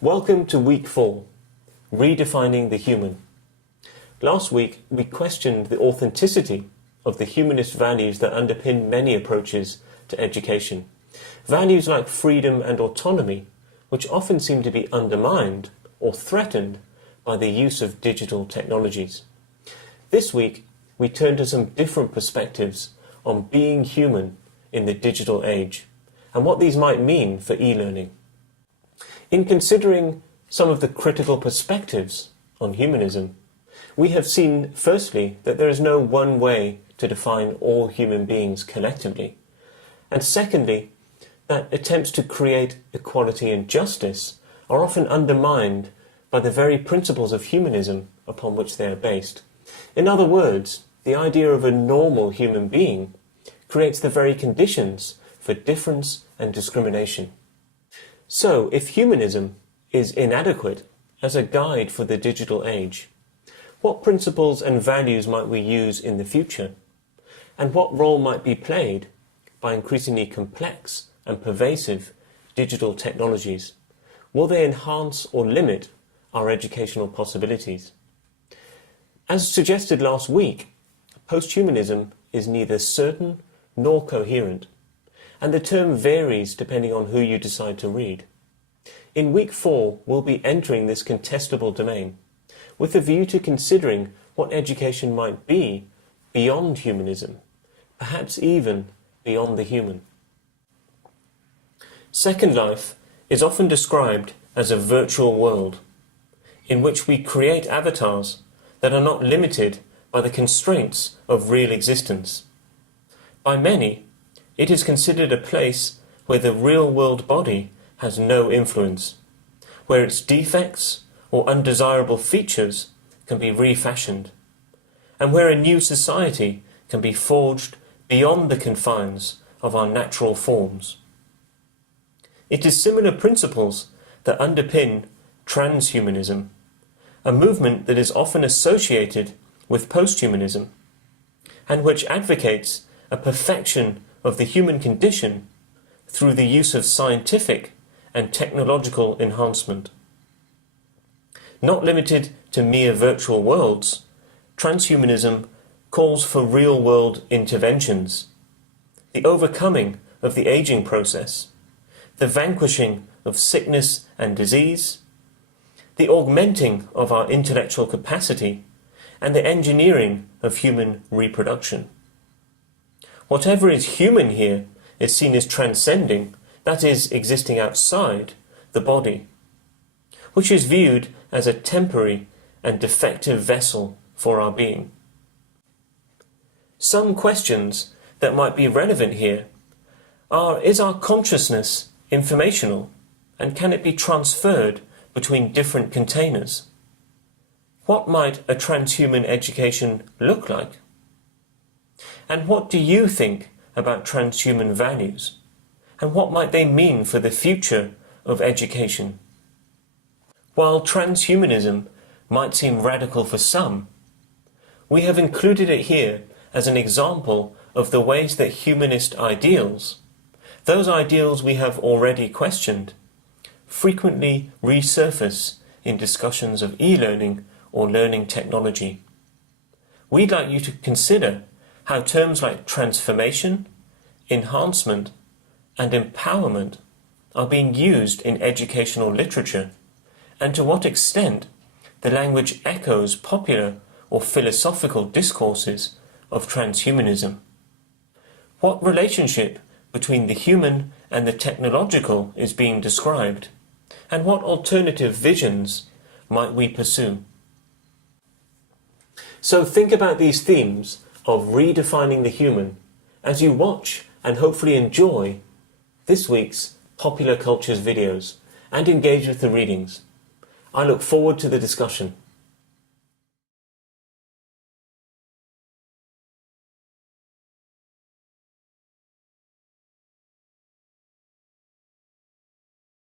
Welcome to Week 4, Redefining the Human. Last week, we questioned the authenticity of the humanist values that underpin many approaches to education. Values like freedom and autonomy, which often seem to be undermined or threatened by the use of digital technologies. This week, we turn to some different perspectives on being human in the digital age and what these might mean for e-learning. In considering some of the critical perspectives on humanism, we have seen, firstly, that there is no one way to define all human beings collectively, and secondly, that attempts to create equality and justice are often undermined by the very principles of humanism upon which they are based. In other words, the idea of a normal human being creates the very conditions for difference and discrimination. So, if humanism is inadequate as a guide for the digital age, what principles and values might we use in the future? And what role might be played by increasingly complex and pervasive digital technologies? Will they enhance or limit our educational possibilities? As suggested last week, posthumanism is neither certain nor coherent, and the term varies depending on who you decide to read. In Week 4, we'll be entering this contestable domain, with a view to considering what education might be beyond humanism, perhaps even beyond the human. Second Life is often described as a virtual world, in which we create avatars that are not limited by the constraints of real existence. By many, it is considered a place where the real-world body has no influence, where its defects or undesirable features can be refashioned, and where a new society can be forged beyond the confines of our natural forms. It is similar principles that underpin transhumanism, a movement that is often associated with posthumanism, and which advocates a perfection of the human condition through the use of scientific and technological enhancement. Not limited to mere virtual worlds, transhumanism calls for real-world interventions, the overcoming of the aging process, the vanquishing of sickness and disease, the augmenting of our intellectual capacity, and the engineering of human reproduction. Whatever is human here is seen as transcending, that is, existing outside the body, which is viewed as a temporary and defective vessel for our being. Some questions that might be relevant here are: is our consciousness informational, and can it be transferred between different containers? What might a transhuman education look like? And what do you think about transhuman values? And what might they mean for the future of education? While transhumanism might seem radical for some, we have included it here as an example of the ways that humanist ideals, those ideals we have already questioned, frequently resurface in discussions of e-learning or learning technology. We'd like you to consider how terms like transformation, enhancement, and empowerment are being used in educational literature, and to what extent the language echoes popular or philosophical discourses of transhumanism. What relationship between the human and the technological is being described, and what alternative visions might we pursue? So think about these themes of redefining the human as you watch and hopefully enjoy this week's Popular Cultures videos and engage with the readings. I look forward to the discussion.